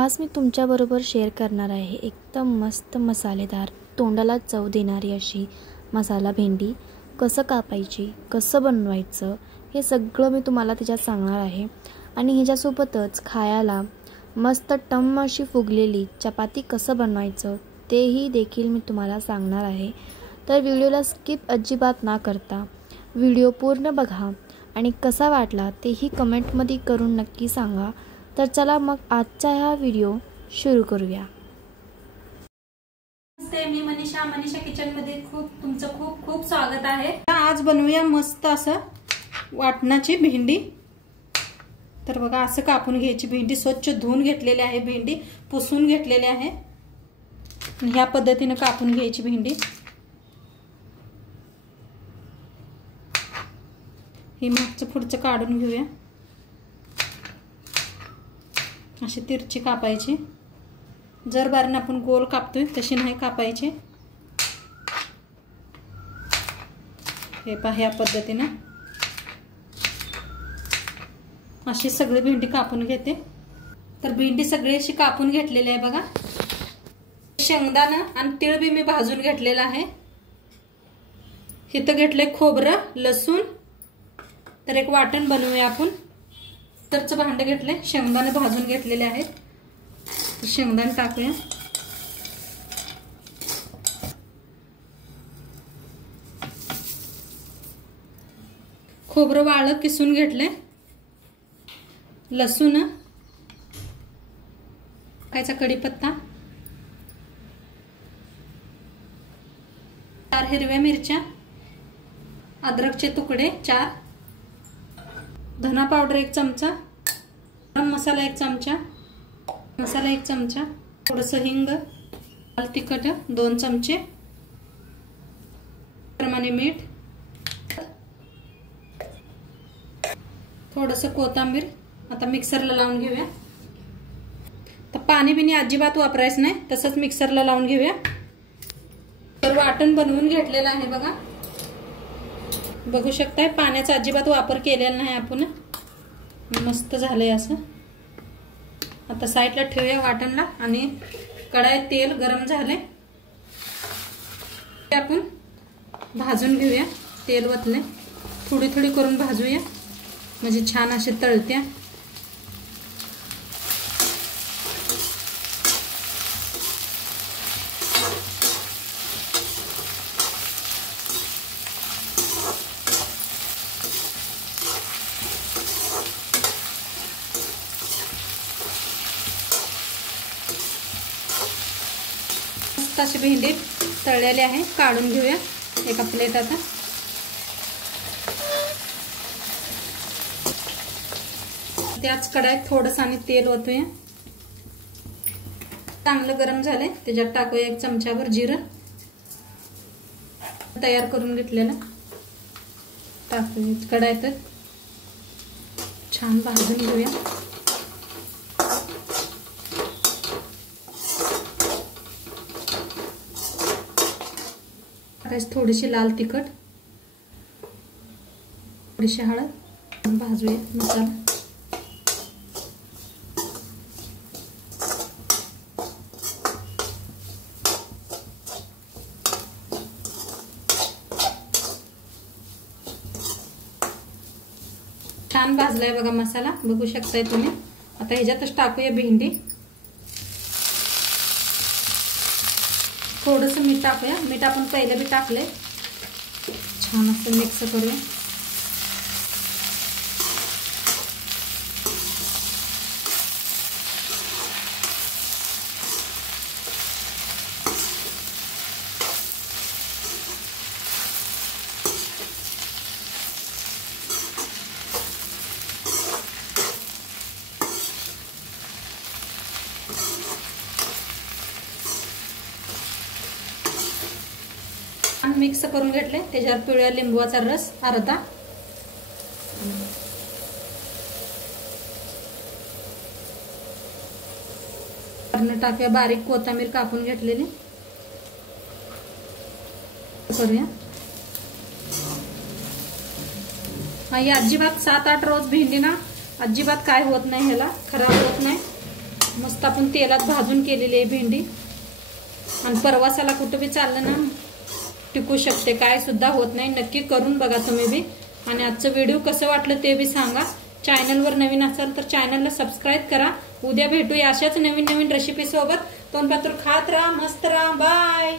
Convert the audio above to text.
आज मी तुमच्याबरोबर शेअर करणार आहे एकदम मस्त मसालेदार तोंडाला चव देणारी अशी मसाला भेंडी कसं कापायची, कसं बनवायचं हे सगळं मी तुम्हाला त्याच्यात सांगणार आहे। आणि ह्याच्यासोबतच खायला मस्त टम्म अशी फुगलेली चपाती कसं बनवायचं तेही देखील मी तुम्हाला सांगणार आहे। तर व्हिडिओला स्किप अजिबात ना करता व्हिडिओ पूर्ण बघा आणि कसा वाटला तेही कमेंटमध्ये करून नक्की सांगा। तर चला मग आजचा हा व्हिडिओ सुरू करूया। नमस्ते, मी मनीषा किचन मध्ये तुमचं खूप स्वागत आहे। आज बनवूया मस्त असं वाटणाची भेंडी। तर बघा असं कापून घ्यायची भेंडी, स्वच्छ धुवून घेतलेली आहे, भेंडी पुसून घेतलेली आहे। ह्या पद्धतीने कापून घ्यायची भेंडी। हे मागचं पुढचं काढून घेऊया। अशी तिरची कापायची, जर बारीने आपण गोल कापतोय तशी नाही कापायची। हे पहा ह्या पद्धतीने अशी सगळी भेंडी कापून घेते। तर भेंडी सगळी अशी कापून घेतलेली आहे बघा। शेंगदाणा आणि तीळ बी मी भाजून घेतलेला आहे। इथं घेतले खोबरं, लसूण। तर एक वाटण बनवूया आपण। तरचं भांडं घेतले, शेंगदाणे भाजून घेतलेले आहेत। शेंगदाणे टाकूया। खोबरं वाळं किसून घेतले, लसूण, टाकायचा कढीपत्ता, 4 हिरव्या मिरच्या, अद्रकचे तुकडे 4, धना पावडर 1 चमचा, गरम मसाला 1 चमचा, मसाला 1 चमचा, थोडंसं हिंग, लाल तिखट 2 चमचे, प्रमाणे मीठ, थोडंसं कोथिंबीर। आता मिक्सरला लावून घेऊया। तर पाणी बिनी अजिबात वापरायचं नाही, तसंच मिक्सरला लावून घेऊया। तर वाटण बनवून घेतलेलं आहे बघा, बघू शकताय। पाण्याचा अजिबात वापर केलेला नाही आपण। मस्त झालंय असं। आता साईडला ठेवूया वाटणला आणि कढईत तेल गरम झाले, आपण भाजून घेऊया। तेल वतले, थोडी थोडी करून भाजूया म्हणजे छान असे तळत्या। अशी भेंडी तळलेली आहे, काढून घेऊया एका प्लेट। आता त्याच कढईत थोडंसं आणि तेल ओतूया। चांगलं गरम झाले, त्याच्यात टाकूया 1 चमचाभर जिरं तयार करून घेतलेलं, टाकूया कढईत। छान भाजून घेऊया। थोडीशी लाल तिखट, थोडीशी हळद, भाजूया मसाला। छान भाजलाय बघा मसाला, बघू शकताय तुम्ही। आता ह्याच्यातच टाकूया भेंडी, थोडंसं मीठ टाकूया। मीठ आपण पहिले बी टाकले। छान असं मिक्स करूया। मिक्स करून घेतले, त्याच्यावर पिवळ्या लिंबूचा रस अर्धा, टाकूया बारीक कोथिंबीर कापून घेतलेली, करूया। ही अजिबात 7-8 रोज भेंडी ना अजिबात काय होत नाही, ह्याला खराब होत नाही। मस्त आपण तेलात भाजून केलेली आहे भेंडी. आणि परवासाला कुठं बी चाललं ना टिकू शकते, काय सुद्धा होत नाही. नक्की करून बघा तुम्ही बी. आणि आजचं व्हिडिओ कसं वाटलं ते बी सांगा. चॅनलवर नवीन असाल तर चॅनलला सबस्क्राईब करा. उद्या भेटूया अशाच नवीन नवीन रेसिपी सोबत. तोंडपात्र खात राहा, मस्त राहा. बाय.